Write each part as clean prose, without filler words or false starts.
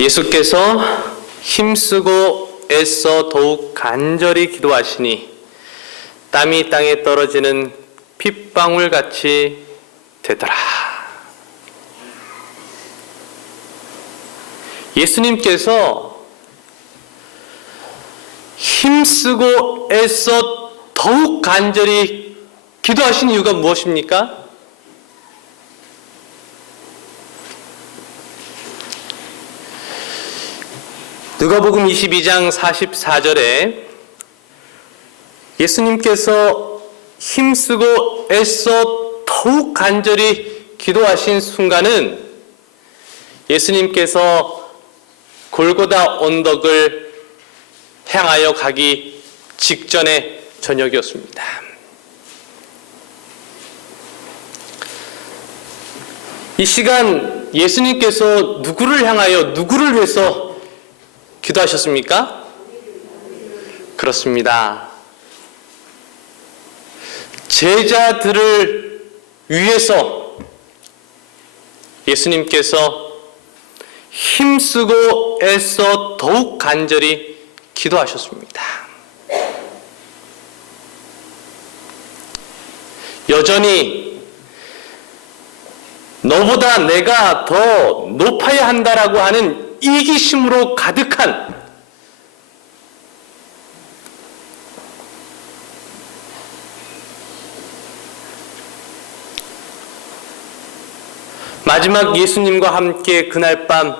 예수께서 힘쓰고 애써 더욱 간절히 기도하시니 땀이 땅에 떨어지는 핏방울같이 되더라. 예수님께서 힘쓰고 애써 더욱 간절히 기도하신 이유가 무엇입니까? 누가복음 22장 44절에 예수님께서 힘쓰고 애써 더욱 간절히 기도하신 순간은 예수님께서 골고다 언덕을 향하여 가기 직전의 저녁이었습니다. 이 시간 예수님께서 누구를 향하여 누구를 위해서 기도하셨습니까? 그렇습니다. 제자들을 위해서 예수님께서 힘쓰고 애써 더욱 간절히 기도하셨습니다. 여전히 너보다 내가 더 높아야 한다라고 하는 이기심으로 가득한 마지막 예수님과 함께 그날 밤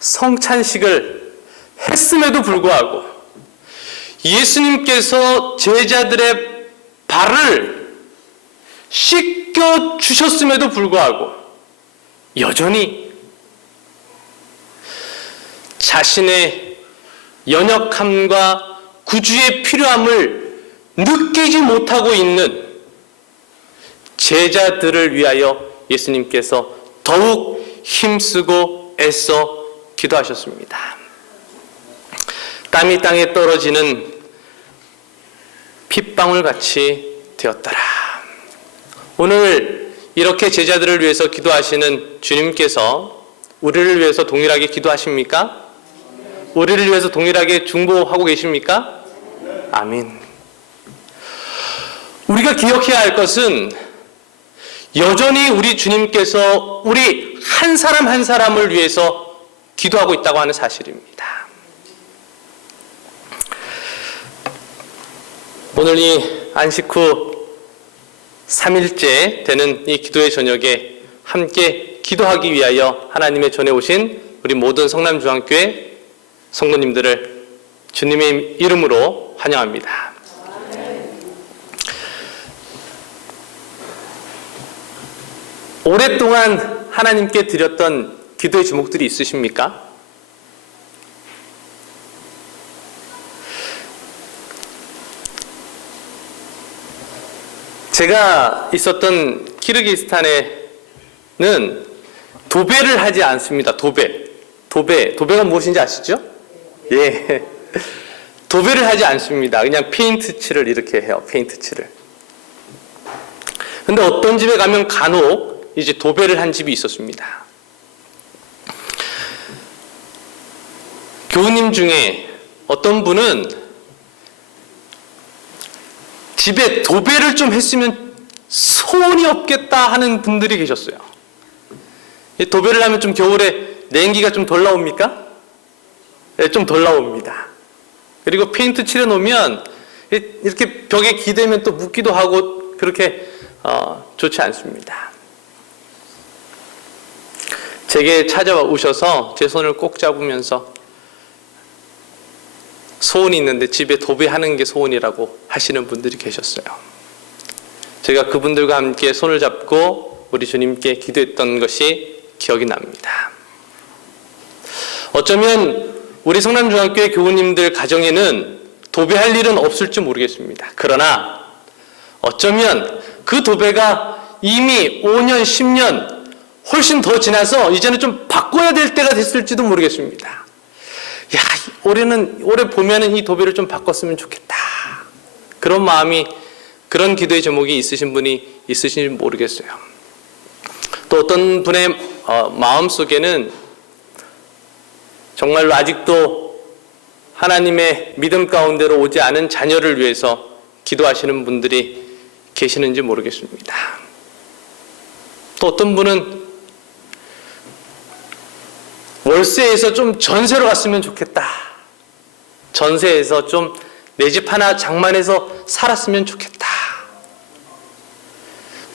성찬식을 했음에도 불구하고 예수님께서 제자들의 발을 씻겨 주셨음에도 불구하고 여전히 자신의 연약함과 구주의 필요함을 느끼지 못하고 있는 제자들을 위하여 예수님께서 더욱 힘쓰고 애써 기도하셨습니다. 땀이 땅에 떨어지는 핏방울같이 되었더라. 오늘 이렇게 제자들을 위해서 기도하시는 주님께서 우리를 위해서 동일하게 기도하십니까? 우리를 위해서 동일하게 중보하고 계십니까? 아멘. 우리가 기억해야 할 것은 여전히 우리 주님께서 우리 한 사람 한 사람을 위해서 기도하고 있다고 하는 사실입니다. 오늘 이 안식 후 3일째 되는 이 기도의 저녁에 함께 기도하기 위하여 하나님의 전에 오신 우리 모든 성남중앙교회 성도님들을 주님의 이름으로 환영합니다. 오랫동안 하나님께 드렸던 기도의 제목들이 있으십니까? 제가 있었던 키르기스탄에는 도배를 하지 않습니다. 도배가 무엇인지 아시죠? 예. 도배를 하지 않습니다. 그냥 페인트 칠을 이렇게 해요. 페인트 칠을. 근데 어떤 집에 가면 간혹 이제 도배를 한 집이 있었습니다. 교우님 중에 어떤 분은 집에 도배를 좀 했으면 소원이 없겠다 하는 분들이 계셨어요. 도배를 하면 좀 겨울에 냉기가 좀 덜 나옵니까? 네, 좀 덜 나옵니다. 그리고 페인트 칠해 놓으면 이렇게 벽에 기대면 또 묻기도 하고 그렇게 좋지 않습니다. 제게 찾아오셔서 제 손을 꼭 잡으면서 소원이 있는데 집에 도배하는 게 소원이라고 하시는 분들이 계셨어요. 제가 그분들과 함께 손을 잡고 우리 주님께 기도했던 것이 기억이 납니다. 어쩌면 우리 성남중앙교회 교우님들 가정에는 도배할 일은 없을지 모르겠습니다. 그러나 어쩌면 그 도배가 이미 5년, 10년 훨씬 더 지나서 이제는 좀 바꿔야 될 때가 됐을지도 모르겠습니다. 야, 올해 보면은 이 도배를 좀 바꿨으면 좋겠다. 그런 마음이, 그런 기도의 제목이 있으신 분이 있으신지 모르겠어요. 또 어떤 분의 마음 속에는 정말로 아직도 하나님의 믿음 가운데로 오지 않은 자녀를 위해서 기도하시는 분들이 계시는지 모르겠습니다. 또 어떤 분은 월세에서 좀 전세로 갔으면 좋겠다. 전세에서 좀 내 집 하나 장만해서 살았으면 좋겠다.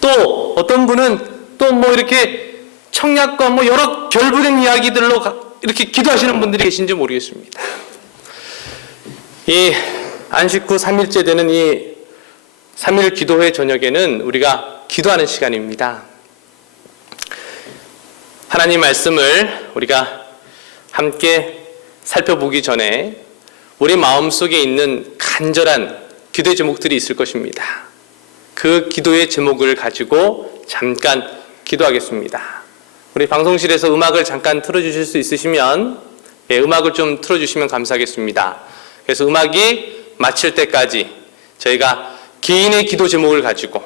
또 어떤 분은 또 뭐 이렇게 청약과 뭐 여러 결부된 이야기들로 이렇게 기도하시는 분들이 계신지 모르겠습니다. 이 안식 후 3일째 되는 이 3일 기도회 저녁에는 우리가 기도하는 시간입니다. 하나님 말씀을 우리가 함께 살펴보기 전에 우리 마음속에 있는 간절한 기도의 제목들이 있을 것입니다. 그 기도의 제목을 가지고 잠깐 기도하겠습니다. 우리 방송실에서 음악을 잠깐 틀어주실 수 있으시면 음악을 좀 틀어주시면 감사하겠습니다. 그래서 음악이 마칠 때까지 저희가 개인의 기도 제목을 가지고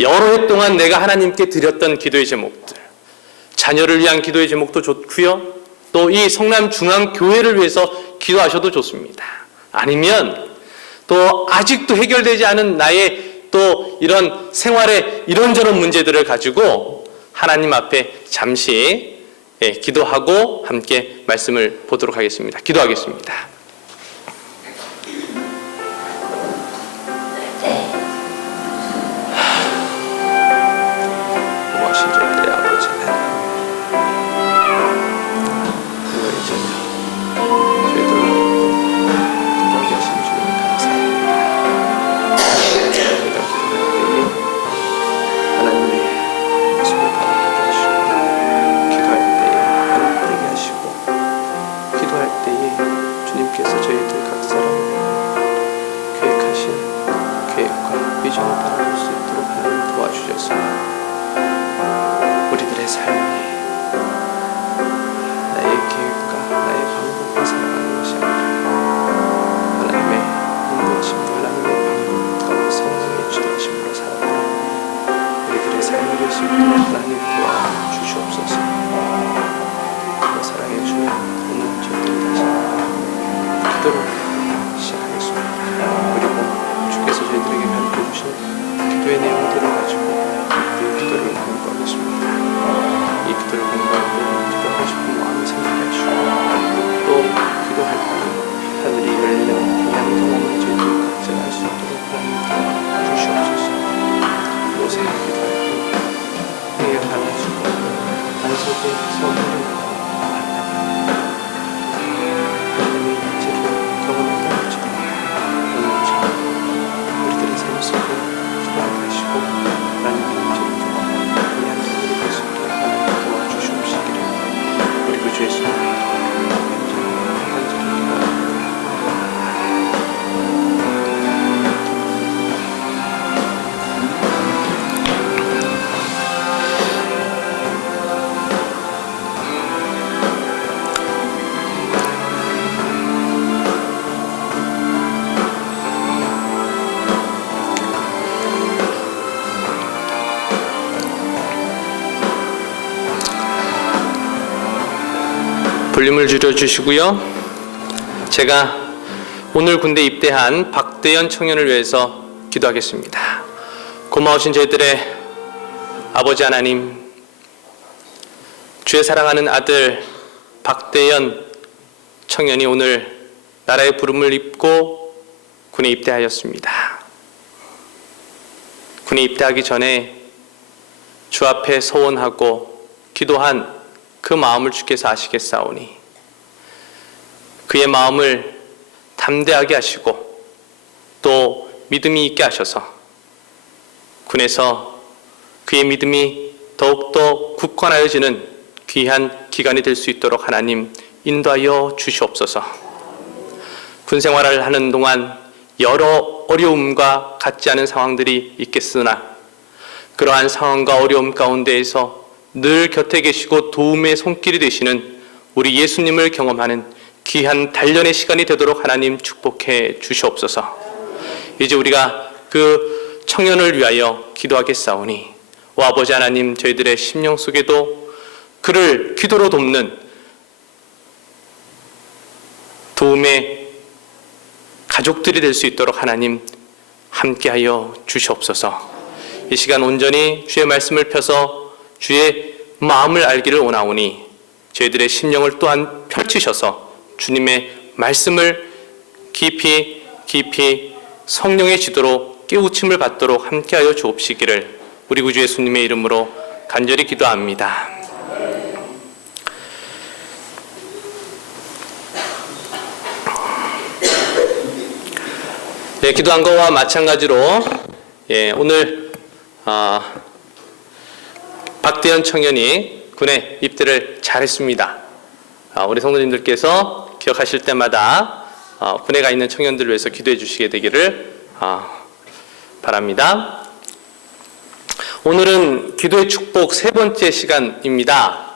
여러 해 동안 내가 하나님께 드렸던 기도의 제목들, 자녀를 위한 기도의 제목도 좋고요. 또 이 성남중앙교회를 위해서 기도하셔도 좋습니다. 아니면 또 아직도 해결되지 않은 나의 또 이런 생활의 이런저런 문제들을 가지고 하나님 앞에 잠시 기도하고 함께 말씀을 보도록 하겠습니다. 기도하겠습니다. 볼륨을 줄여주시고요. 제가 오늘 군대 입대한 박대현 청년을 위해서 기도하겠습니다. 고마우신 저희들의 아버지 하나님, 주의 사랑하는 아들 박대현 청년이 오늘 나라의 부름을 입고 군에 입대하였습니다. 군에 입대하기 전에 주 앞에 서원하고 기도한 그 마음을 주께서 아시겠사오니 그의 마음을 담대하게 하시고 또 믿음이 있게 하셔서 군에서 그의 믿음이 더욱더 굳건하여지는 귀한 기간이 될 수 있도록 하나님 인도하여 주시옵소서. 군 생활을 하는 동안 여러 어려움과 같지 않은 상황들이 있겠으나 그러한 상황과 어려움 가운데에서 늘 곁에 계시고 도움의 손길이 되시는 우리 예수님을 경험하는 귀한 단련의 시간이 되도록 하나님 축복해 주시옵소서. 이제 우리가 그 청년을 위하여 기도하겠사오니 오 아버지 하나님, 저희들의 심령 속에도 그를 기도로 돕는 도움의 가족들이 될 수 있도록 하나님 함께하여 주시옵소서. 이 시간 온전히 주의 말씀을 펴서 주의 마음을 알기를 원하오니 저희들의 심령을 또한 펼치셔서 주님의 말씀을 깊이 성령의 지도로 깨우침을 받도록 함께하여 주옵시기를 우리 구주 예수님의 이름으로 간절히 기도합니다. 기도한 것과 마찬가지로 오늘 박대현 청년이 군에 입대를 잘했습니다. 우리 성도님들께서 기억하실 때마다 군에 가 있는 청년들을 위해서 기도해 주시게 되기를 바랍니다. 오늘은 기도의 축복 세 번째 시간입니다.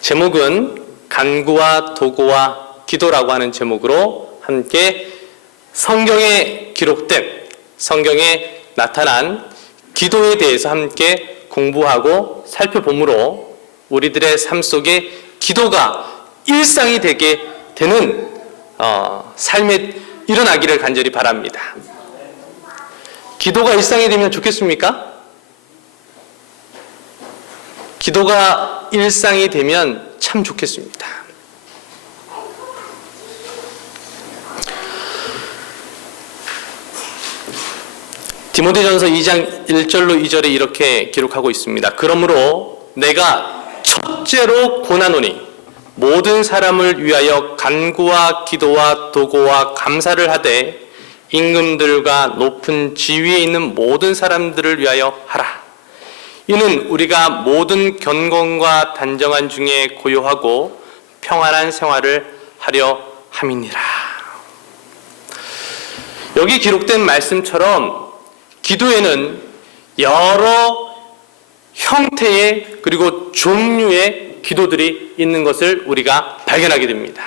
제목은 간구와 도구와 기도라고 하는 제목으로 함께 성경에 기록된, 성경에 나타난 기도에 대해서 함께 공부하고 살펴보므로 우리들의 삶 속에 기도가 일상이 되게 되는 삶에 일어나기를 간절히 바랍니다. 기도가 일상이 되면 좋겠습니까? 기도가 일상이 되면 참 좋겠습니다. 디모데전서 2장 1절로 2절에 이렇게 기록하고 있습니다. 그러므로 내가 첫째로 권하노니 모든 사람을 위하여 간구와 기도와 도구와 감사를 하되 임금들과 높은 지위에 있는 모든 사람들을 위하여 하라. 이는 우리가 모든 견곤과 단정한 중에 고요하고 평안한 생활을 하려 함이니라. 여기 기록된 말씀처럼 기도에는 여러 형태의 그리고 종류의 기도들이 있는 것을 우리가 발견하게 됩니다.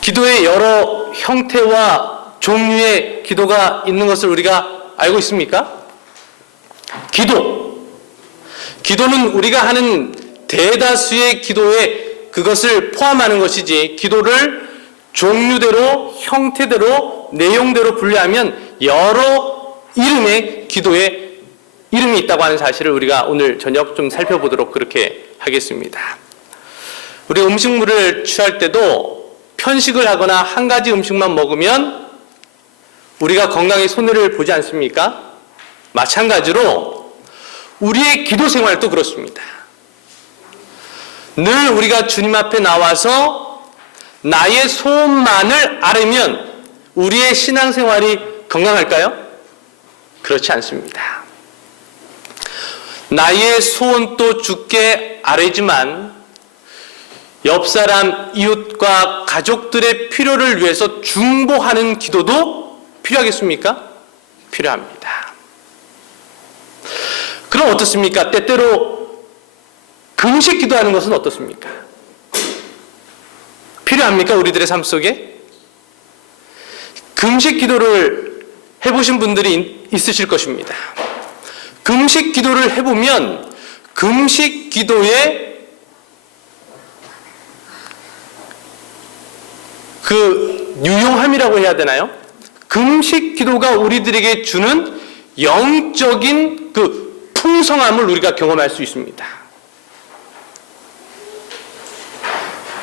기도의 여러 형태와 종류의 기도가 있는 것을 우리가 알고 있습니까? 기도는 우리가 하는 대다수의 기도에 그것을 포함하는 것이지, 기도를 종류대로, 형태대로, 내용대로 분류하면 여러 이름의 기도에 이름이 있다고 하는 사실을 우리가 오늘 저녁 좀 살펴보도록 그렇게 하겠습니다. 우리 음식물을 취할 때도 편식을 하거나 한 가지 음식만 먹으면 우리가 건강에 손해를 보지 않습니까? 마찬가지로 우리의 기도 생활도 그렇습니다. 늘 우리가 주님 앞에 나와서 나의 소원만을 아뢰면 우리의 신앙생활이 건강할까요? 그렇지 않습니다. 나의 소원도 주께 아뢰지만 옆 사람, 이웃과 가족들의 필요를 위해서 중보하는 기도도 필요하겠습니까? 필요합니다. 그럼 어떻습니까? 때때로 금식 기도하는 것은 어떻습니까? 필요합니까? 우리들의 삶 속에? 금식 기도를 해보신 분들이 있으실 것입니다. 금식 기도를 해보면 금식 기도의 그 유용함이라고 해야 되나요? 금식 기도가 우리들에게 주는 영적인 그 풍성함을 우리가 경험할 수 있습니다.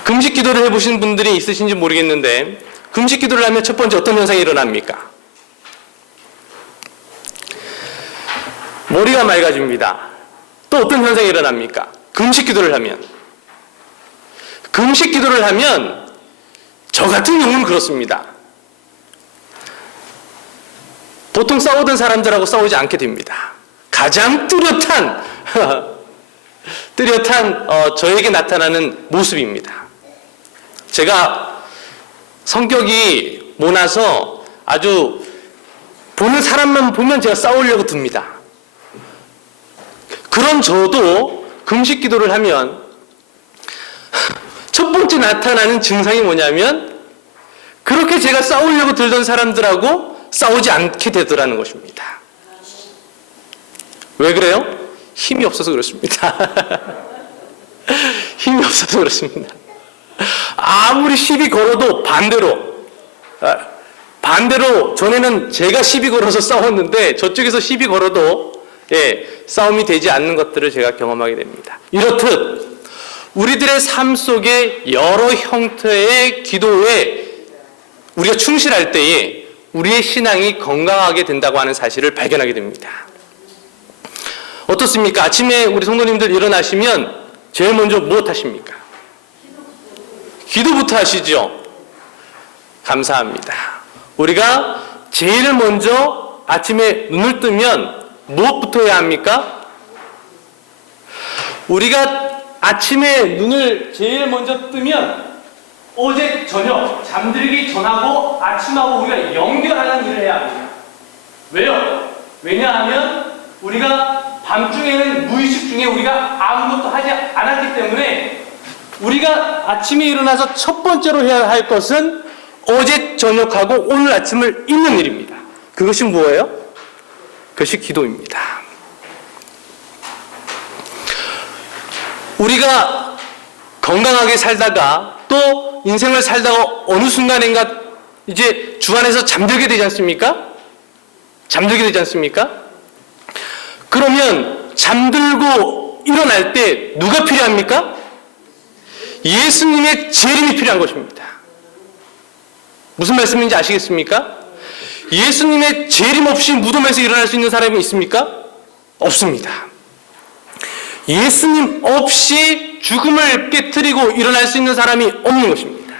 금식 기도를 해보신 분들이 있으신지 모르겠는데, 금식 기도를 하면 첫 번째 어떤 현상이 일어납니까? 머리가 맑아집니다. 또 어떤 현상이 일어납니까? 금식 기도를 하면 저 같은 경우는 그렇습니다. 보통 싸우던 사람들하고 싸우지 않게 됩니다. 가장 뚜렷한 저에게 나타나는 모습입니다. 제가 성격이 모나서 아주 보는 사람만 보면 제가 싸우려고 듭니다. 그런 저도 금식 기도를 하면 첫 번째 나타나는 증상이 뭐냐면 그렇게 제가 싸우려고 들던 사람들하고 싸우지 않게 되더라는 것입니다. 왜 그래요? 힘이 없어서 그렇습니다. 힘이 없어서 그렇습니다. 아무리 시비 걸어도 반대로 전에는 제가 시비 걸어서 싸웠는데 저쪽에서 시비 걸어도 싸움이 되지 않는 것들을 제가 경험하게 됩니다. 이렇듯 우리들의 삶 속에 여러 형태의 기도에 우리가 충실할 때에 우리의 신앙이 건강하게 된다고 하는 사실을 발견하게 됩니다. 어떻습니까? 아침에 우리 성도님들 일어나시면 제일 먼저 무엇 하십니까? 기도부터 하시죠. 감사합니다. 우리가 제일 먼저 아침에 눈을 뜨면 무엇부터 해야 합니까? 우리가 아침에 눈을 제일 먼저 뜨면 어제 저녁 잠들기 전하고 아침하고 우리가 연결하는 일을 해야 합니다. 왜요? 왜냐하면 우리가 밤중에는 무의식 중에 우리가 아무것도 하지 않았기 때문에 우리가 아침에 일어나서 첫 번째로 해야 할 것은 어제 저녁하고 오늘 아침을 잇는 일입니다. 그것이 뭐예요? 그것이 기도입니다. 우리가 건강하게 살다가 또 인생을 살다가 어느 순간인가 이제 주안에서 잠들게 되지 않습니까? 잠들게 되지 않습니까? 그러면 잠들고 일어날 때 누가 필요합니까? 예수님의 재림이 필요한 것입니다. 무슨 말씀인지 아시겠습니까? 예수님의 재림 없이 무덤에서 일어날 수 있는 사람이 있습니까? 없습니다. 예수님 없이 죽음을 깨트리고 일어날 수 있는 사람이 없는 것입니다.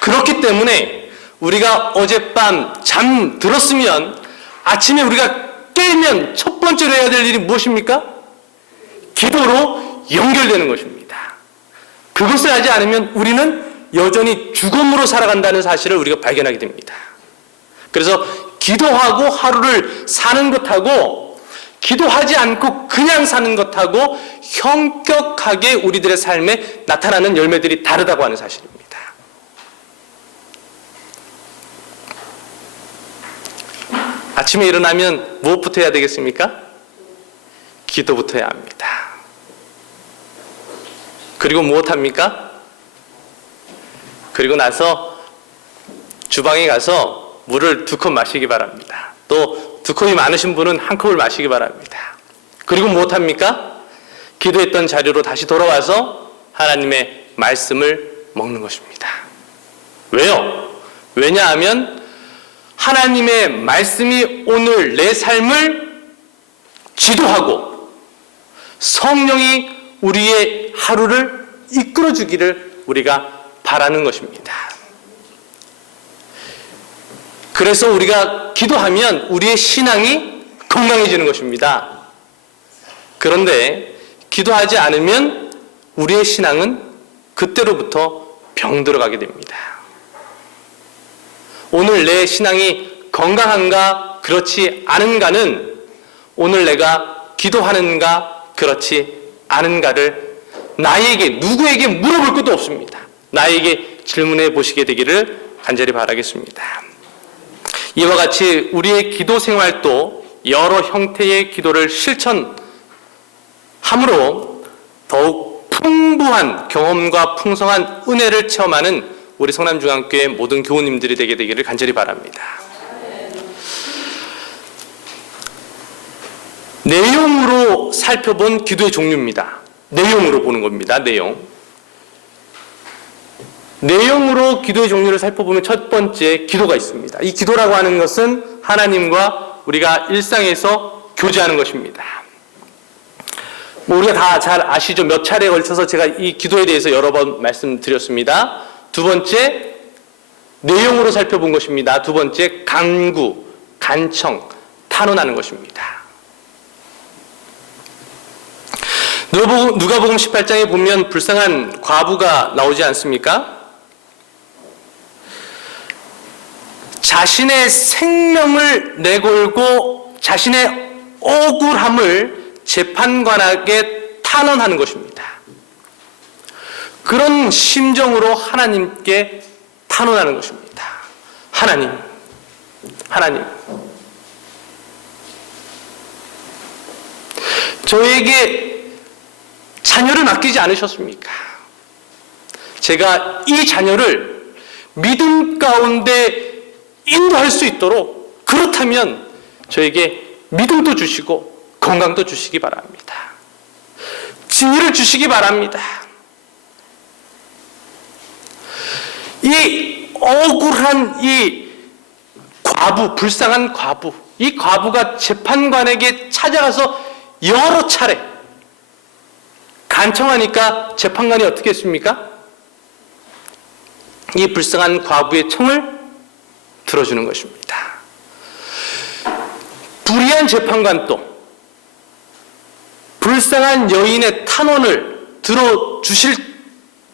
그렇기 때문에 우리가 어젯밤 잠들었으면 아침에 우리가 깨면 첫 번째로 해야 될 일이 무엇입니까? 기도로 연결되는 것입니다. 그것을 하지 않으면 우리는 여전히 죽음으로 살아간다는 사실을 우리가 발견하게 됩니다. 그래서 기도하고 하루를 사는 것하고 기도하지 않고 그냥 사는 것하고 현격하게 우리들의 삶에 나타나는 열매들이 다르다고 하는 사실입니다. 아침에 일어나면 무엇부터 해야 되겠습니까? 기도부터 해야 합니다. 그리고 무엇합니까? 그리고 나서 주방에 가서 물을 2컵 마시기 바랍니다. 또 2컵이 많으신 분은 1컵을 마시기 바랍니다. 그리고 무엇합니까? 기도했던 자리로 다시 돌아와서 하나님의 말씀을 먹는 것입니다. 왜요? 왜냐하면 하나님의 말씀이 오늘 내 삶을 지도하고 성령이 우리의 하루를 이끌어주기를 우리가 바라는 것입니다. 그래서 우리가 기도하면 우리의 신앙이 건강해지는 것입니다. 그런데 기도하지 않으면 우리의 신앙은 그때로부터 병들어가게 됩니다. 오늘 내 신앙이 건강한가 그렇지 않은가는 오늘 내가 기도하는가 그렇지 않은가를 나에게 누구에게 물어볼 것도 없습니다. 나에게 질문해 보시게 되기를 간절히 바라겠습니다. 이와 같이 우리의 기도 생활도 여러 형태의 기도를 실천함으로 더욱 풍부한 경험과 풍성한 은혜를 체험하는 우리 성남중앙교회 모든 교우님들이 되기를 간절히 바랍니다. 내용으로 살펴본 기도의 종류입니다. 내용으로 보는 겁니다. 내용으로 기도의 종류를 살펴보면 첫 번째 기도가 있습니다. 이 기도라고 하는 것은 하나님과 우리가 일상에서 교제하는 것입니다. 우리가 다 잘 아시죠? 몇 차례에 걸쳐서 제가 이 기도에 대해서 여러 번 말씀드렸습니다. 두 번째, 내용으로 살펴본 것입니다. 두 번째, 간구, 간청, 탄원하는 것입니다. 누가복음 18장에 보면 불쌍한 과부가 나오지 않습니까? 자신의 생명을 내걸고 자신의 억울함을 재판관에게 탄원하는 것입니다. 그런 심정으로 하나님께 탄원하는 것입니다. 하나님, 저에게 자녀를 맡기지 않으셨습니까? 제가 이 자녀를 믿음 가운데 인도할 수 있도록, 그렇다면 저에게 믿음도 주시고 건강도 주시기 바랍니다. 지혜를 주시기 바랍니다. 이 억울한 이 과부, 불쌍한 과부, 이 과부가 재판관에게 찾아가서 여러 차례 간청하니까 재판관이 어떻게 했습니까? 이 불쌍한 과부의 청을 들어주는 것입니다. 불의한 재판관도 불쌍한 여인의 탄원을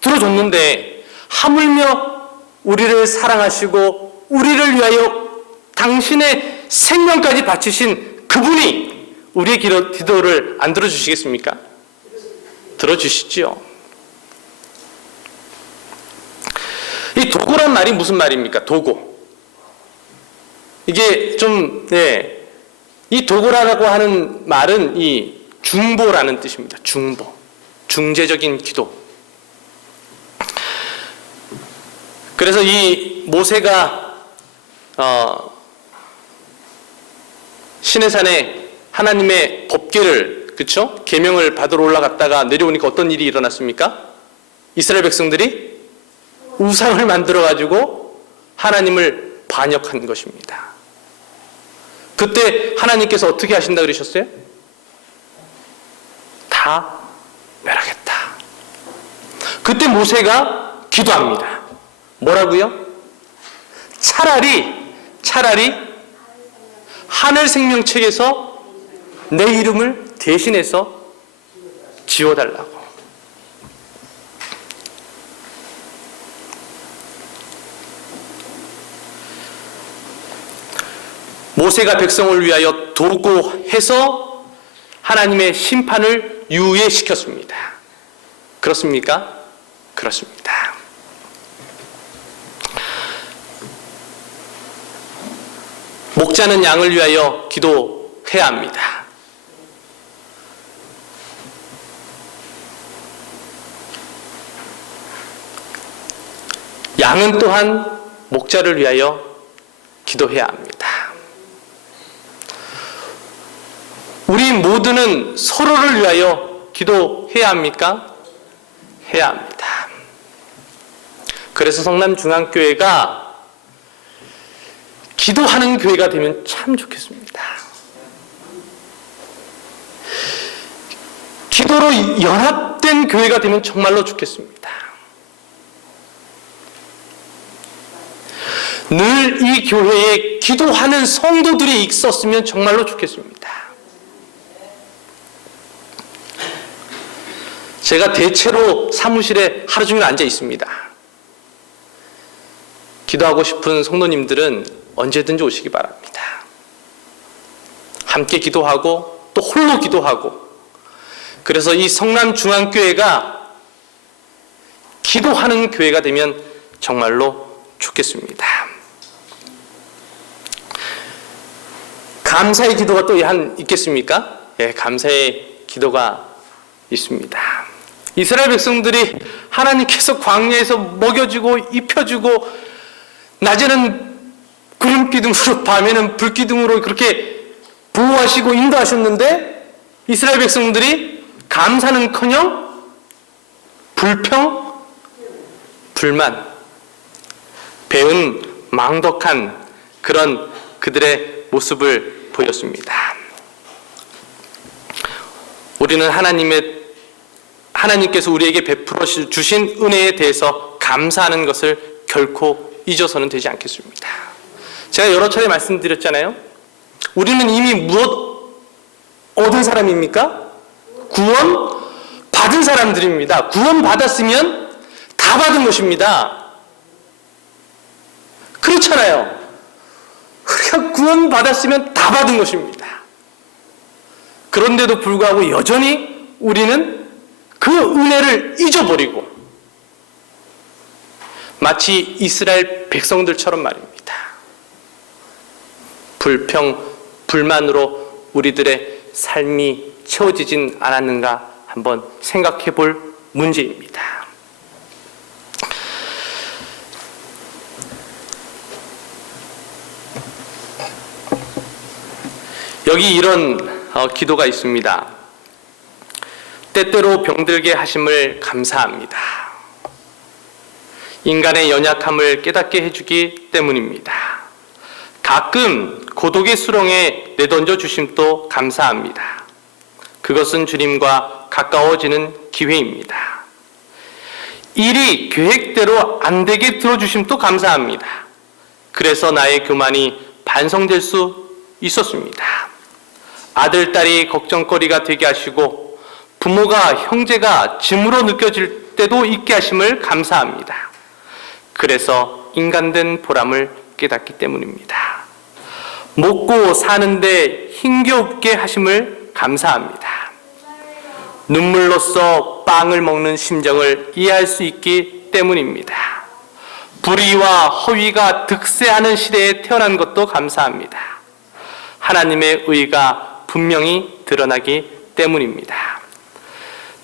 들어줬는데, 하물며 우리를 사랑하시고 우리를 위하여 당신의 생명까지 바치신 그분이 우리의 기도를 안 들어주시겠습니까? 들어주시지요. 이 도고란 말이 무슨 말입니까? 도고. 이게 좀, 이 도고라라고 하는 말은 이 중보라는 뜻입니다. 중보. 중재적인 기도. 그래서 이 모세가 시내산에 하나님의 법궤를, 그쵸? 계명을 받으러 올라갔다가 내려오니까 어떤 일이 일어났습니까? 이스라엘 백성들이 우상을 만들어 가지고 하나님을 반역한 것입니다. 그때 하나님께서 어떻게 하신다 그러셨어요? 다 멸하겠다. 그때 모세가 기도합니다. 뭐라고요? 차라리 하늘 생명책에서 내 이름을 대신해서 지워달라고. 모세가 백성을 위하여 도고해서 하나님의 심판을 유예시켰습니다. 그렇습니까? 그렇습니다. 목자는 양을 위하여 기도해야 합니다. 양은 또한 목자를 위하여 기도해야 합니다. 우리 모두는 서로를 위하여 기도해야 합니까? 해야 합니다. 그래서 성남중앙교회가 기도하는 교회가 되면 참 좋겠습니다. 기도로 연합된 교회가 되면 정말로 좋겠습니다. 늘 이 교회에 기도하는 성도들이 있었으면 정말로 좋겠습니다. 제가 대체로 사무실에 하루 종일 앉아 있습니다. 기도하고 싶은 성도님들은 언제든지 오시기 바랍니다. 함께 기도하고 또 홀로 기도하고, 그래서 이 성남중앙교회가 기도하는 교회가 되면 정말로 좋겠습니다. 감사의 기도가 또 있겠습니까? 예, 감사의 기도가 있습니다. 이스라엘 백성들이 하나님께서 광야에서 먹여주고 입혀주고, 낮에는 구름 기둥으로 밤에는 불 기둥으로 그렇게 보호하시고 인도하셨는데, 이스라엘 백성들이 감사는커녕 불평, 불만, 배은 망덕한 그런 그들의 모습을 보였습니다. 우리는 하나님께서 우리에게 베풀어 주신 은혜에 대해서 감사하는 것을 결코 잊어서는 되지 않겠습니다. 제가 여러 차례 말씀드렸잖아요. 우리는 이미 무엇 얻은 사람입니까? 구원 받은 사람들입니다. 구원 받았으면 다 받은 것입니다. 그렇잖아요. 우리가 구원 받았으면 다 받은 것입니다. 그런데도 불구하고 여전히 우리는 그 은혜를 잊어버리고 마치 이스라엘 백성들처럼 말입니다. 불평, 불만으로 우리들의 삶이 채워지진 않았는가 한번 생각해 볼 문제입니다. 여기 이런 기도가 있습니다. 때때로 병들게 하심을 감사합니다. 인간의 연약함을 깨닫게 해주기 때문입니다. 가끔 고독의 수렁에 내던져 주심도 감사합니다. 그것은 주님과 가까워지는 기회입니다. 일이 계획대로 안 되게 들어주심도 감사합니다. 그래서 나의 교만이 반성될 수 있었습니다. 아들, 딸이 걱정거리가 되게 하시고 부모가, 형제가 짐으로 느껴질 때도 있게 하심을 감사합니다. 그래서 인간된 보람을 깨닫기 때문입니다. 먹고 사는데 힘겨우게 하심을 감사합니다. 눈물로써 빵을 먹는 심정을 이해할 수 있기 때문입니다. 불의와 허위가 득세하는 시대에 태어난 것도 감사합니다. 하나님의 의가 분명히 드러나기 때문입니다.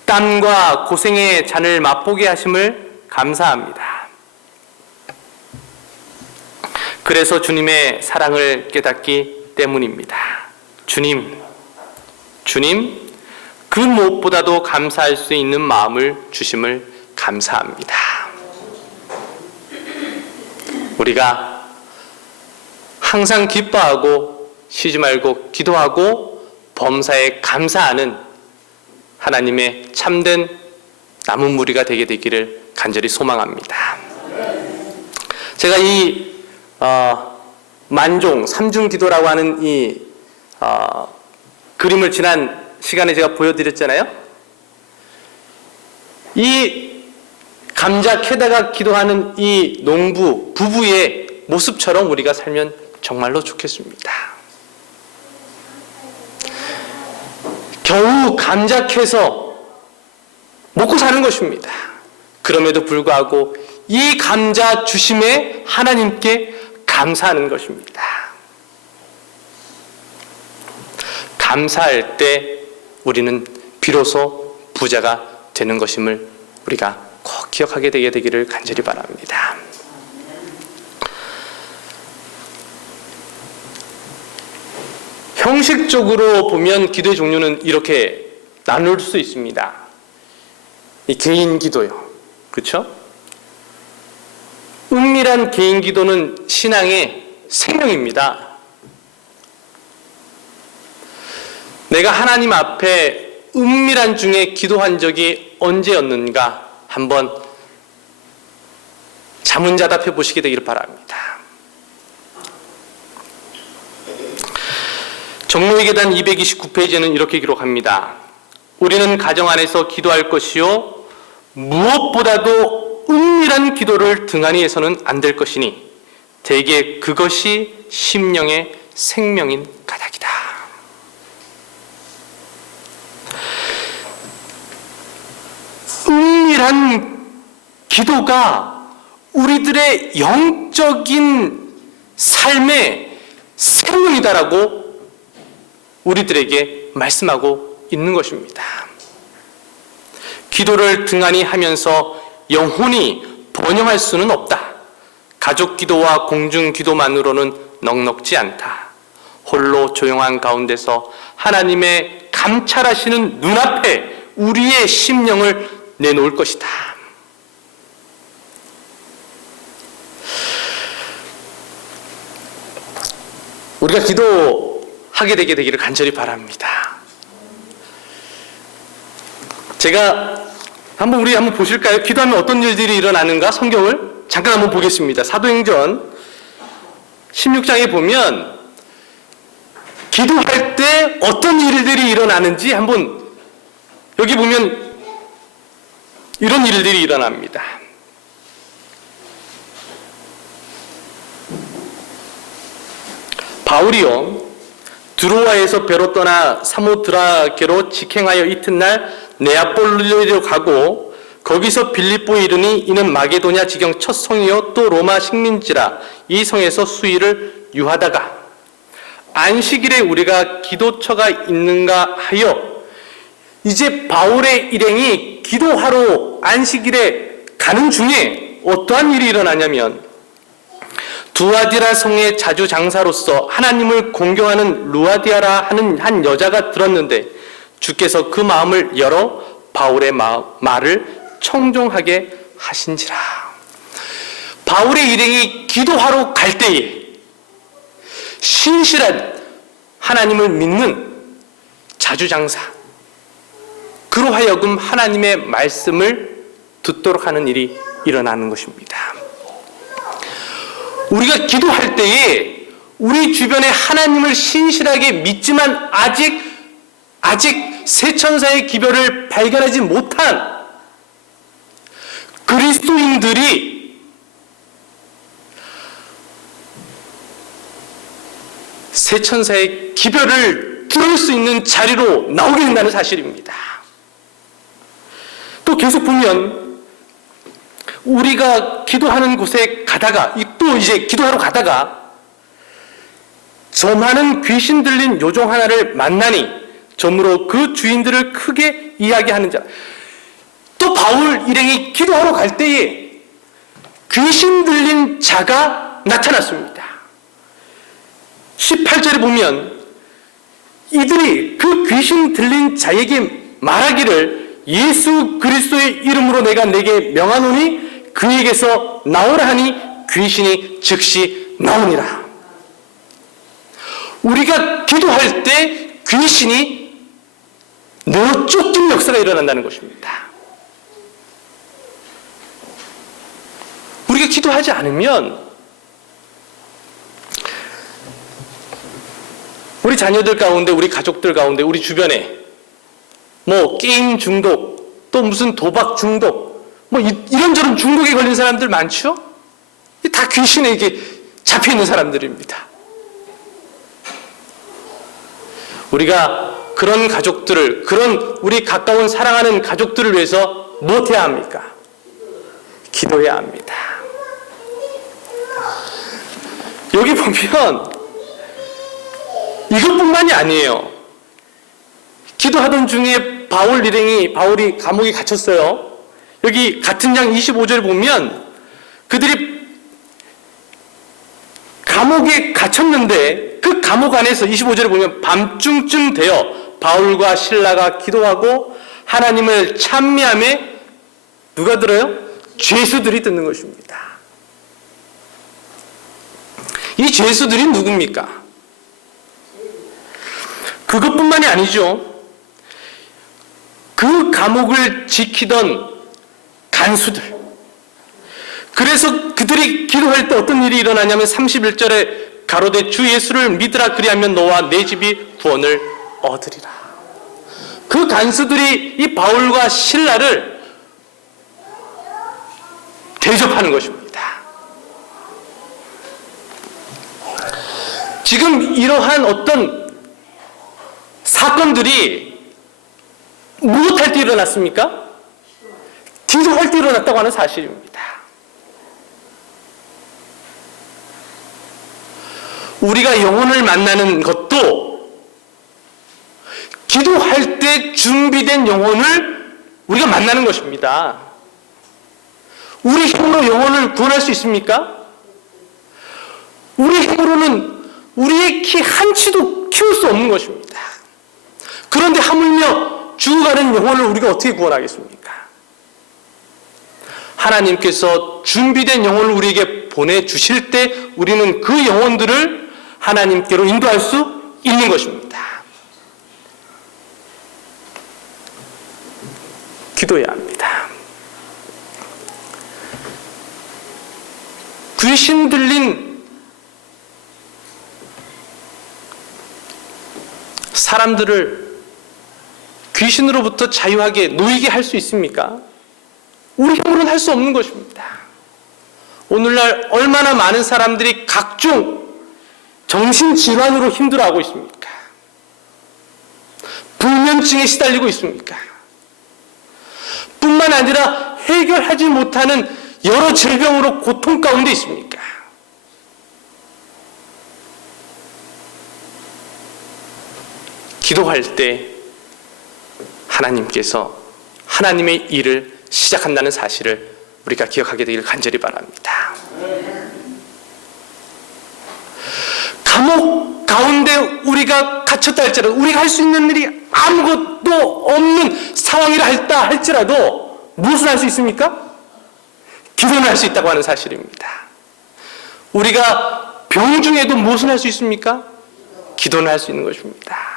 땀과 고생의 잔을 맛보게 하심을 감사합니다. 그래서 주님의 사랑을 깨닫기 때문입니다. 주님, 그 무엇보다도 감사할 수 있는 마음을 주심을 감사합니다. 우리가 항상 기뻐하고 쉬지 말고 기도하고 범사에 감사하는 하나님의 참된 남은 무리가 되기를 간절히 소망합니다. 제가 이 만종, 삼중기도라고 하는 이 그림을 지난 시간에 제가 보여드렸잖아요. 이 감자 캐다가 기도하는 이 농부, 부부의 모습처럼 우리가 살면 정말로 좋겠습니다. 겨우 감자 캐서 먹고 사는 것입니다. 그럼에도 불구하고 이 감자 주심에 하나님께 감사하는 것입니다. 감사할 때 우리는 비로소 부자가 되는 것임을 우리가 꼭 기억하게 되기를 간절히 바랍니다. 형식적으로 보면 기도의 종류는 이렇게 나눌 수 있습니다. 이 개인 기도요. 그렇죠? 은밀한 개인 기도는 신앙의 생명입니다. 내가 하나님 앞에 은밀한 중에 기도한 적이 언제였는가 한번 자문자답해 보시게 되기를 바랍니다. 정로의 계단 229페이지는 이렇게 기록합니다. 우리는 가정 안에서 기도할 것이요 무엇보다도 은밀한 기도를 등한히 해서는 안 될 것이니 대개 그것이 심령의 생명인 까닭이다. 은밀한 기도가 우리들의 영적인 삶의 생명이다라고 우리들에게 말씀하고 있는 것입니다. 기도를 등한히 하면서 영혼이 번영할 수는 없다. 가족 기도와 공중 기도만으로는 넉넉지 않다. 홀로 조용한 가운데서 하나님의 감찰하시는 눈앞에 우리의 심령을 내놓을 것이다. 우리가 기도하게 되기를 간절히 바랍니다. 제가 우리 한번 보실까요? 기도하면 어떤 일들이 일어나는가? 성경을 잠깐 한번 보겠습니다. 사도행전 16장에 보면 기도할 때 어떤 일들이 일어나는지 한번 여기 보면 이런 일들이 일어납니다. 바울이요 드로아에서 배로 떠나 사모드라게로 직행하여 이튿날 네아폴리로 가고 거기서 빌립보에 이르니 이는 마게도냐 지경 첫 성이요 또 로마 식민지라. 이 성에서 수일을 유하다가 안식일에 우리가 기도처가 있는가 하여 이제 바울의 일행이 기도하러 안식일에 가는 중에 어떠한 일이 일어나냐면, 두아디라 성의 자주 장사로서 하나님을 공경하는 루아디아라 하는 한 여자가 들었는데 주께서 그 마음을 열어 바울의 말을 청종하게 하신지라. 바울의 일행이 기도하러 갈 때에 신실한 하나님을 믿는 자주장사, 그로 하여금 하나님의 말씀을 듣도록 하는 일이 일어나는 것입니다. 우리가 기도할 때에 우리 주변에 하나님을 신실하게 믿지만 아직 세천사의 기별을 발견하지 못한 그리스도인들이 세천사의 기별을 들을 수 있는 자리로 나오게 된다는 사실입니다. 또 계속 보면 우리가 기도하는 곳에 가다가, 또 이제 기도하러 가다가 점하는 귀신 들린 요종 하나를 만나니 점으로 그 주인들을 크게 이야기하는 자. 또 바울 일행이 기도하러 갈 때에 귀신 들린 자가 나타났습니다. 18절에 보면 이들이 그 귀신 들린 자에게 말하기를 예수 그리스도의 이름으로 내가 내게 명하노니 그에게서 나오라 하니 귀신이 즉시 나오니라. 우리가 기도할 때 귀신이 내어 쫓기는 역사가 일어난다는 것입니다. 우리가 기도하지 않으면 우리 자녀들 가운데, 우리 가족들 가운데, 우리 주변에 뭐 게임 중독, 또 무슨 도박 중독, 뭐 이런저런 중독에 걸린 사람들 많죠? 다 귀신에게 잡혀있는 사람들입니다. 우리가 그런 가족들을, 그런 우리 가까운 사랑하는 가족들을 위해서 무엇해야 합니까? 기도해야 합니다. 여기 보면 이것뿐만이 아니에요. 기도하던 중에 바울이 감옥에 갇혔어요. 여기 같은 장 25절을 보면 그들이 감옥에 갇혔는데 그 감옥 안에서 25절을 보면 밤중쯤 되어 바울과 실라가 기도하고 하나님을 찬미하며 누가 들어요? 죄수들이 듣는 것입니다. 이 죄수들이 누굽니까? 그것뿐만이 아니죠. 그 감옥을 지키던 간수들. 그래서 그들이 기도할 때 어떤 일이 일어나냐면 31절에 가로되 주 예수를 믿으라 그리하면 너와 내 집이 구원을 얻으리라. 그 간수들이 이 바울과 실라를 대접하는 것입니다. 지금 이러한 어떤 사건들이 무엇할 때 일어났습니까? 기도할 때 일어났다고 하는 사실입니다. 우리가 영혼을 만나는 것도 기도할 때 준비된 영혼을 우리가 만나는 것입니다. 우리 힘으로 영혼을 구원할 수 있습니까? 우리 힘으로는 우리의 키 한 치도 키울 수 없는 것입니다. 그런데 하물며 죽어가는 영혼을 우리가 어떻게 구원하겠습니까? 하나님께서 준비된 영혼을 우리에게 보내주실 때 우리는 그 영혼들을 하나님께로 인도할 수 있는 것입니다. 기도해야 합니다. 귀신 들린 사람들을 귀신으로부터 자유하게 놓이게 할 수 있습니까? 우리 힘으로는 할 수 없는 것입니다. 오늘날 얼마나 많은 사람들이 각종 정신질환으로 힘들어하고 있습니까? 불면증에 시달리고 있습니까? 뿐만 아니라 해결하지 못하는 여러 질병으로 고통 가운데 있습니까? 기도할 때 하나님께서 하나님의 일을 시작한다는 사실을 우리가 기억하게 되기를 간절히 바랍니다. 감옥 가운데 우리가 갇혔다 할지라도, 우리가 할 수 있는 일이 아무것도 없는 상황이라 할지라도 무엇을 할 수 있습니까? 기도를 할 수 있다고 하는 사실입니다. 우리가 병 중에도 무엇을 할 수 있습니까? 기도를 할 수 있는 것입니다.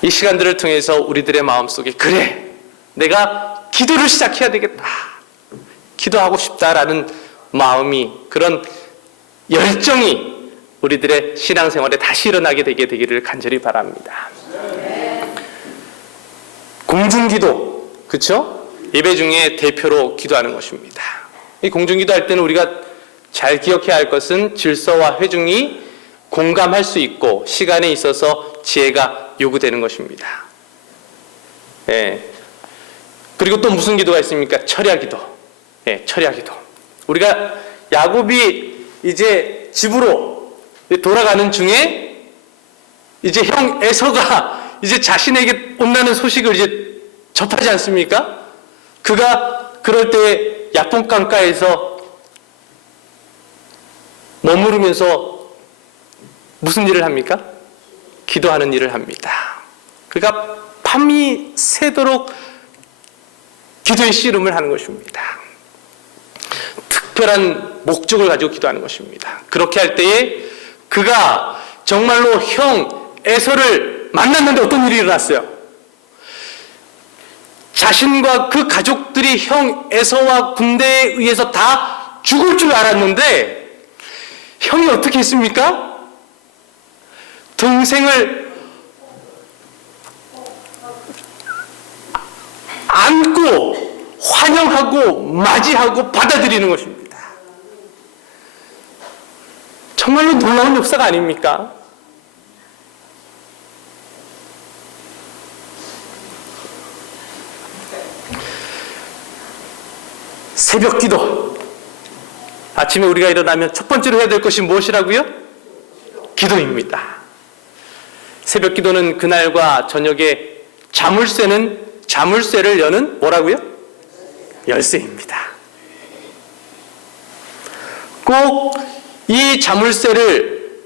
이 시간들을 통해서 우리들의 마음속에, 그래, 내가 기도를 시작해야 되겠다, 기도하고 싶다라는 마음이, 그런 열정이 우리들의 신앙생활에 다시 일어나게 되기를 간절히 바랍니다. 공중기도, 그렇죠? 예배 중에 대표로 기도하는 것입니다. 이 공중기도 할 때는 우리가 잘 기억해야 할 것은 질서와 회중이 공감할 수 있고 시간에 있어서 지혜가 요구되는 것입니다. 예. 그리고 또 무슨 기도가 있습니까? 철야기도. 예, 철야기도. 우리가 야곱이 이제 집으로 돌아가는 중에 이제 형 에서가 이제 자신에게 온다는 소식을 이제 접하지 않습니까? 그가 그럴 때 야복 강가에서 머무르면서 무슨 일을 합니까? 기도하는 일을 합니다. 그가 밤이 새도록 기도의 씨름을 하는 것입니다. 특별한 목적을 가지고 기도하는 것입니다. 그렇게 할 때에 그가 정말로 형 에서를 만났는데 어떤 일이 일어났어요? 자신과 그 가족들이 형 에서와 군대에 의해서 다 죽을 줄 알았는데 형이 어떻게 했습니까? 동생을 안고 환영하고 맞이하고 받아들이는 것입니다. 정말로 놀라운 역사가 아닙니까? 새벽 기도. 아침에 우리가 일어나면 첫 번째로 해야 될 것이 무엇이라고요? 기도입니다. 새벽 기도는 그날과 저녁에 자물쇠를 여는 뭐라고요? 열쇠입니다. 꼭 이 자물쇠를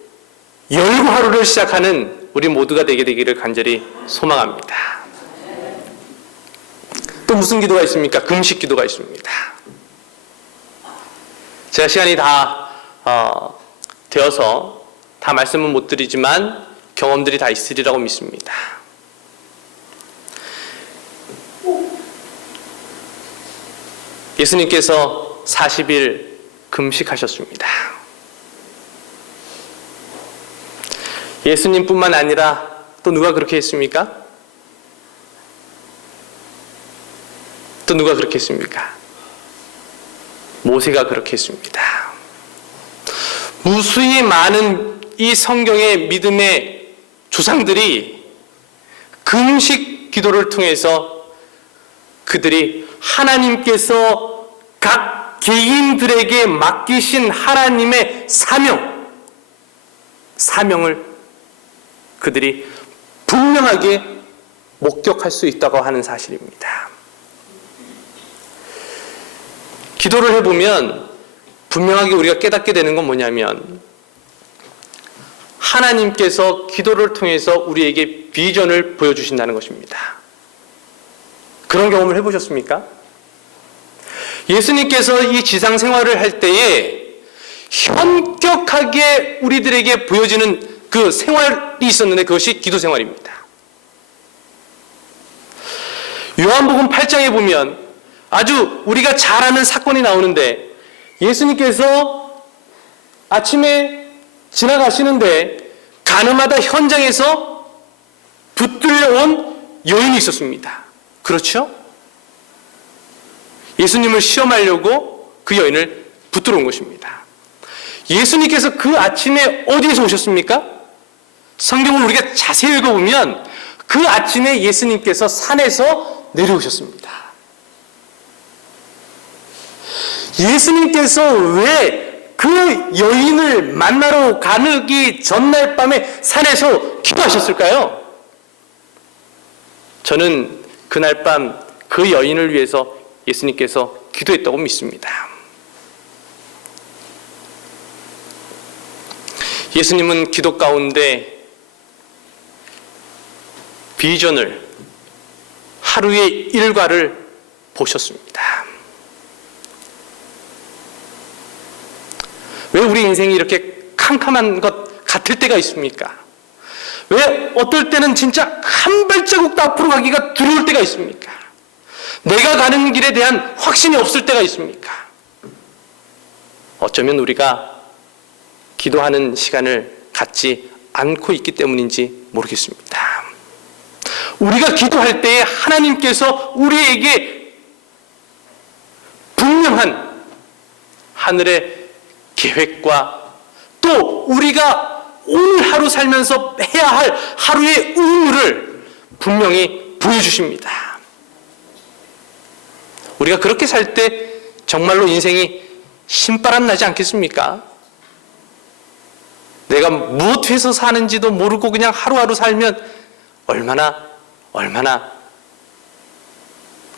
열고 하루를 시작하는 우리 모두가 되기를 간절히 소망합니다. 또 무슨 기도가 있습니까? 금식 기도가 있습니다. 제가 시간이 다 되어서 다 말씀은 못 드리지만 경험들이 다 있으리라고 믿습니다. 예수님께서 40일 금식하셨습니다. 예수님뿐만 아니라 또 누가 그렇게 했습니까? 또 누가 그렇게 했습니까? 모세가 그렇게 했습니다. 무수히 많은 이 성경의 믿음의 조상들이 금식 기도를 통해서 그들이 하나님께서 각 개인들에게 맡기신 하나님의 사명을 그들이 분명하게 목격할 수 있다고 하는 사실입니다. 기도를 해보면 분명하게 우리가 깨닫게 되는 건 뭐냐면 하나님께서 기도를 통해서 우리에게 비전을 보여주신다는 것입니다. 그런 경험을 해보셨습니까? 예수님께서 이 지상 생활을 할 때에 현격하게 우리들에게 보여지는 그 생활이 있었는데 그것이 기도 생활입니다. 요한복음 8장에 보면 아주 우리가 잘 아는 사건이 나오는데 예수님께서 아침에 지나가시는데 가늠하다 현장에서 붙들려 온 여인이 있었습니다. 그렇죠? 예수님을 시험하려고 그 여인을 붙들어 온 것입니다. 예수님께서 그 아침에 어디에서 오셨습니까? 성경을 우리가 자세히 읽어보면 그 아침에 예수님께서 산에서 내려오셨습니다. 예수님께서 왜 그 여인을 만나러 가기 전날 밤에 산에서 기도하셨을까요? 저는 그날 밤 그 여인을 위해서 예수님께서 기도했다고 믿습니다. 예수님은 기도 가운데 비전을, 하루의 일과를 보셨습니다. 왜 우리 인생이 이렇게 캄캄한 것 같을 때가 있습니까? 왜 어떨 때는 진짜 한 발자국도 앞으로 가기가 두려울 때가 있습니까? 내가 가는 길에 대한 확신이 없을 때가 있습니까? 어쩌면 우리가 기도하는 시간을 갖지 않고 있기 때문인지 모르겠습니다. 우리가 기도할 때에 하나님께서 우리에게 분명한 하늘의 계획과 또 우리가 오늘 하루 살면서 해야 할 하루의 의무를 분명히 보여주십니다. 우리가 그렇게 살 때 정말로 인생이 신바람 나지 않겠습니까? 내가 무엇해서 사는지도 모르고 그냥 하루하루 살면 얼마나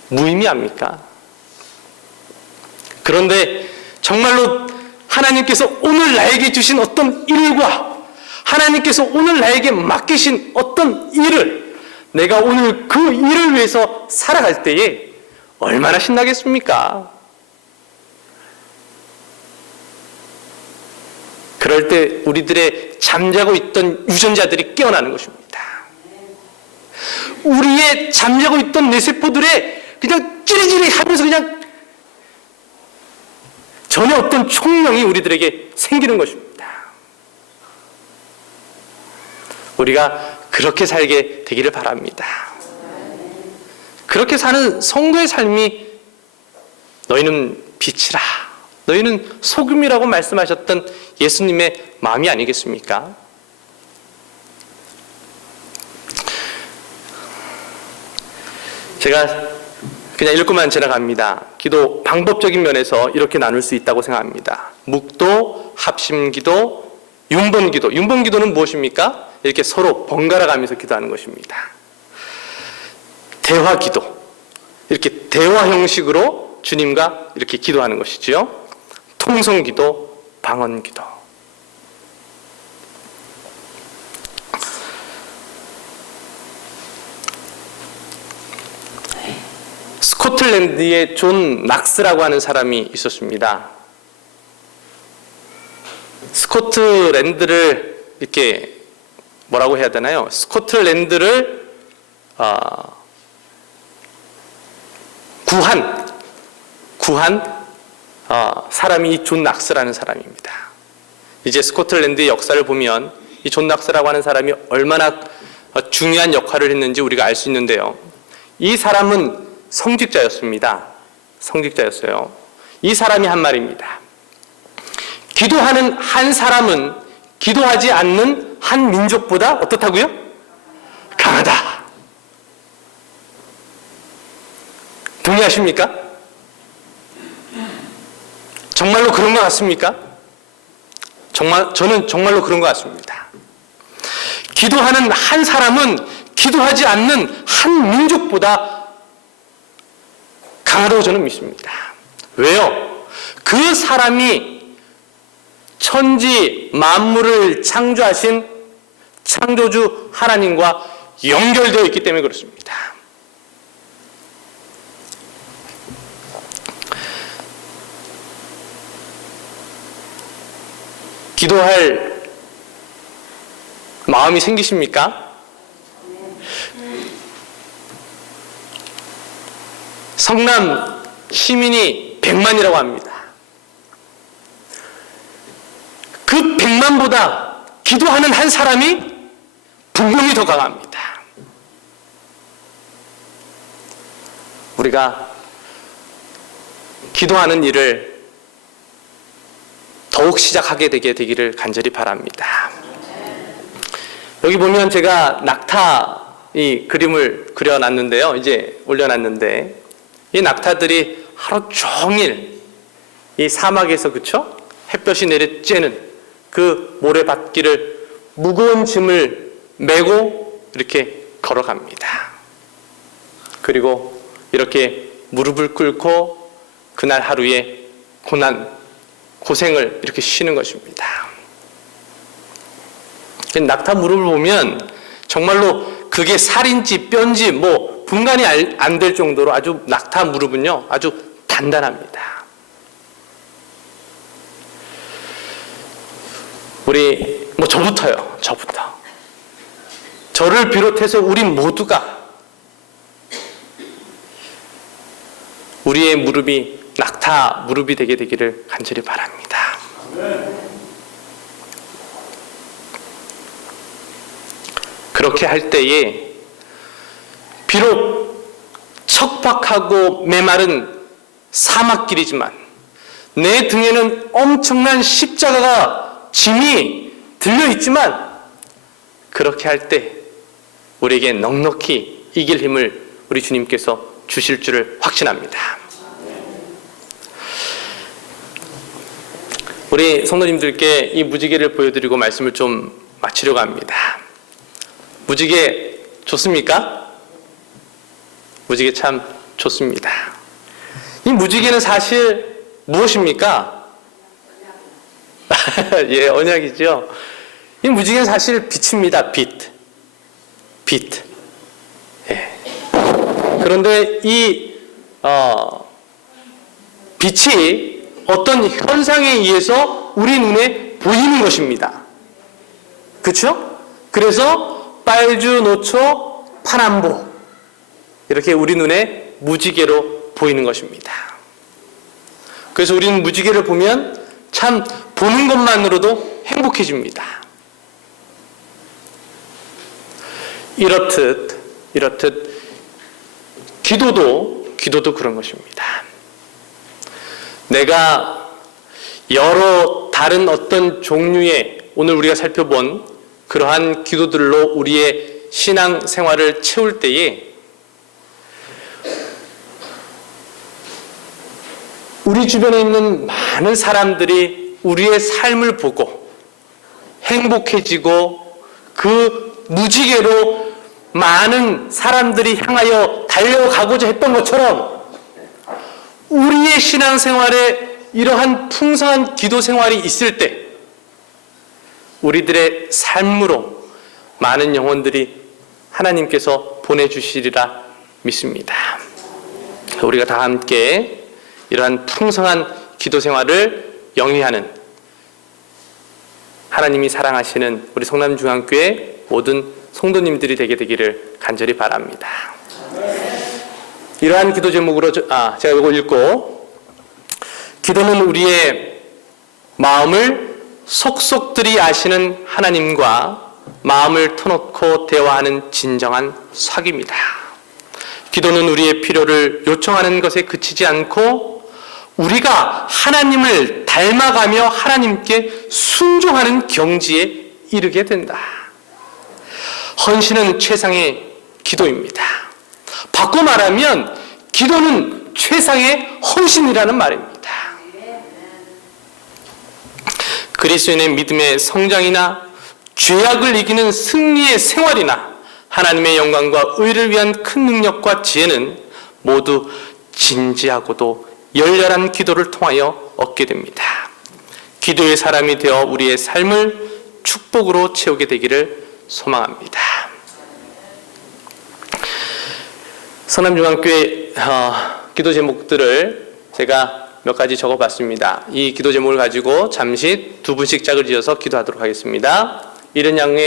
무의미합니까? 그런데 정말로 하나님께서 오늘 나에게 주신 어떤 일과 하나님께서 오늘 나에게 맡기신 어떤 일을 내가 오늘 그 일을 위해서 살아갈 때에 얼마나 신나겠습니까? 그럴 때 우리들의 잠자고 있던 유전자들이 깨어나는 것입니다. 우리의 잠자고 있던 뇌세포들의 그냥 찌리찌리 하면서 그냥 전혀 어떤 총명이 우리들에게 생기는 것입니다. 우리가 그렇게 살게 되기를 바랍니다. 그렇게 사는 성도의 삶이 너희는 빛이라, 너희는 소금이라고 말씀하셨던 예수님의 마음이 아니겠습니까? 제가 그냥 읽고만 지나갑니다. 기도 방법적인 면에서 이렇게 나눌 수 있다고 생각합니다. 묵도, 합심기도, 윤번기도. 윤번기도는 무엇입니까? 이렇게 서로 번갈아 가면서 기도하는 것입니다. 대화기도. 이렇게 대화 형식으로 주님과 이렇게 기도하는 것이지요. 통성기도, 방언기도. 스코틀랜드에 존 낙스라고 하는 사람이 있었습니다. 스코틀랜드를 이렇게 뭐라고 해야 되나요? 스코틀랜드를 구한 사람이 이 존 낙스라는 사람입니다. 이제 스코틀랜드의 역사를 보면 이 존 낙스라고 하는 사람이 얼마나 중요한 역할을 했는지 우리가 알 수 있는데요. 이 사람은 성직자였습니다. 성직자였어요. 이 사람이 한 말입니다. 기도하는 한 사람은 기도하지 않는 한 민족보다 어떻다고요? 강하다. 동의하십니까? 정말로 그런 것 같습니까? 저는 정말로 그런 것 같습니다. 기도하는 한 사람은 기도하지 않는 한 민족보다 강하다고 저는 믿습니다. 왜요? 그 사람이 천지 만물을 창조하신 창조주 하나님과 연결되어 있기 때문에 그렇습니다. 기도할 마음이 생기십니까? 성남 시민이 100만이라고 합니다. 그 100만보다 기도하는 한 사람이 분명히 더 강합니다. 우리가 기도하는 일을 더욱 시작하게 되기를 간절히 바랍니다. 여기 보면 제가 낙타 이 그림을 그려놨는데요. 이제 올려놨는데 이 낙타들이 하루 종일 이 사막에서 그쵸? 햇볕이 내리쬐는 그 모래밭길을 무거운 짐을 메고 이렇게 걸어갑니다. 그리고 이렇게 무릎을 꿇고 그날 하루의 고생을 이렇게 쉬는 것입니다. 낙타 무릎을 보면 정말로 그게 살인지 뼈인지 분간이 안 될 정도로 아주 낙타 무릎은요, 아주 단단합니다. 저부터요. 저를 비롯해서 우리 모두가 우리의 무릎이 낙타 무릎이 되게 되기를 간절히 바랍니다. 그렇게 할 때에 비록 척박하고 메마른 사막길이지만 내 등에는 엄청난 십자가가 짐이 들려있지만 그렇게 할 때 우리에게 넉넉히 이길 힘을 우리 주님께서 주실 줄을 확신합니다. 우리 성도님들께 이 무지개를 보여드리고 말씀을 좀 마치려고 합니다. 무지개 좋습니까? 무지개 참 좋습니다. 이 무지개는 사실 무엇입니까? 예, 언약이죠. 이 무지개는 사실 빛입니다. 빛. 예. 그런데 이 빛이 어떤 현상에 의해서 우리 눈에 보이는 것입니다. 그렇죠? 그래서 빨주, 노초, 파남보 이렇게 우리 눈에 무지개로 보이는 것입니다. 그래서 우리는 무지개를 보면 참 보는 것만으로도 행복해집니다. 이렇듯 기도도 그런 것입니다. 내가 여러 다른 어떤 종류의 오늘 우리가 살펴본 그러한 기도들로 우리의 신앙 생활을 채울 때에 우리 주변에 있는 많은 사람들이 우리의 삶을 보고 행복해지고 그 무지개로 많은 사람들이 향하여 달려가고자 했던 것처럼 우리의 신앙생활에 이러한 풍성한 기도 생활이 있을 때 우리들의 삶으로 많은 영혼들이 하나님께서 보내주시리라 믿습니다. 우리가 다 함께 이러한 풍성한 기도 생활을 영위하는 하나님이 사랑하시는 우리 성남중앙교회 모든 성도님들이 되게 되기를 간절히 바랍니다. 이러한 기도 제목으로 제가 이거 읽고, 기도는 우리의 마음을 속속들이 아시는 하나님과 마음을 터놓고 대화하는 진정한 사귑입니다. 기도는 우리의 필요를 요청하는 것에 그치지 않고 우리가 하나님을 닮아가며 하나님께 순종하는 경지에 이르게 된다. 헌신은 최상의 기도입니다. 바꿔 말하면 기도는 최상의 헌신이라는 말입니다. 그리스도인의 믿음의 성장이나 죄악을 이기는 승리의 생활이나 하나님의 영광과 의를 위한 큰 능력과 지혜는 모두 진지하고도 열렬한 기도를 통하여 얻게 됩니다. 기도의 사람이 되어 우리의 삶을 축복으로 채우게 되기를 소망합니다. 성남중앙교회 기도 제목들을 제가 몇 가지 적어봤습니다. 이 기도 제목을 가지고 잠시 두 분씩 짝을 지어서 기도하도록 하겠습니다. 이른 양의